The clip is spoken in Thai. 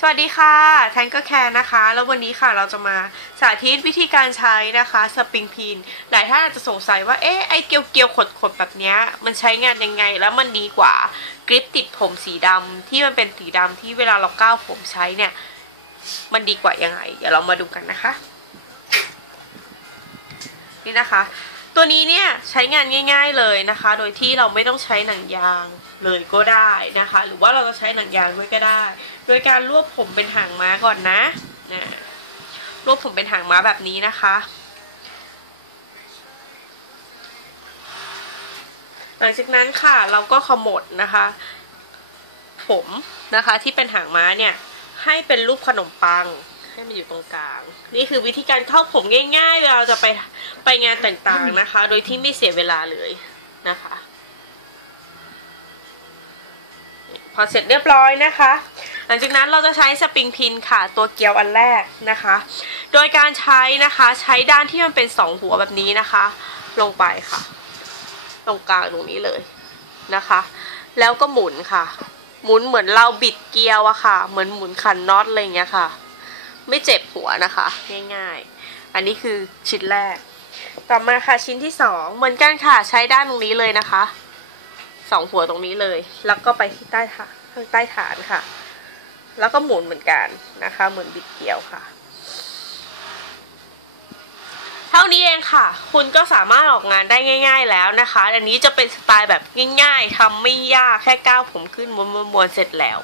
สวัสดีค่ะแทนก็แคร์นะคะ แล้ววันนี้ค่ะเราจะมาสาธิตวิธีการใช้นะคะสปริงพีนหลายท่านอาจจะสงสัยว่าเอ๊ะไอเกลียวเกียวขดขดแบบนี้มันใช้งานยังไงแล้วมันดีกว่ากริปติดผมสีดำที่มันเป็นสีดำที่เวลาเราก้าวผมใช้เนี่ย มันดีกว่ายังไง เดี๋ยวเรามาดูกันนะคะ นี่นะคะ ตัวนี้เนี่ยใช้งานง่าย ๆเลยนะคะ โดยที่เราไม่ต้องใช้หนังยางเลยก็ได้นะคะ หรือว่าเราจะใช้หนังยางด้วยก็ได้ โดยการรวบผมเป็นหางม้าก่อนนะนะรวบผมเป็นหางม้าแบบนี้นะคะ หลังจากนั้นค่ะเราก็ขมวดนะคะ ผมนะคะที่เป็นหางม้าเนี่ยให้เป็นรูปขนมปัง ให้มันอยู่ตรงกลาง นี่คือวิธีการเข้าผมง่ายๆเวลาเราจะไปไปงานต่างๆนะคะ โดยที่ไม่เสียเวลาเลยนะคะ พอเสร็จเรียบร้อยนะคะ หลังจากนั้นเราจะใช้สปริงพินค่ะ ตัวเกลียวอันแรกนะคะ โดยการใช้นะคะใช้ด้านที่มันเป็นสองหัวแบบนี้นะคะ ลงไปค่ะ ตรงกลางตรงนี้เลยนะคะ แล้วก็หมุนค่ะหมุนเหมือนเราบิดเกลียวอะค่ะ เหมือนหมุนคันน็อตอะไรอย่างเงี้ยค่ะ ไม่เจ็บหัวนะคะ ง่ายๆ อันนี้คือชิ้นแรก ต่อมาค่ะชิ้นที่สองเหมือนกันค่ะใช้ด้านตรงนี้เลยนะคะสองหัวตรงนี้เลย แล้วก็ไปที่ใต้ฐานข้างใต้ฐานค่ะ แล้วก็หมุนเหมือนกันนะคะ เหมือนบิดเกลียวค่ะ เท่านี้เองค่ะ คุณก็สามารถออกงานได้ง่าย ๆ แล้วนะคะ อันนี้จะเป็นสไตล์แบบง่าย ๆทำไม่ยากแค่ก้าวผมขึ้นม้วนๆๆเสร็จแล้ว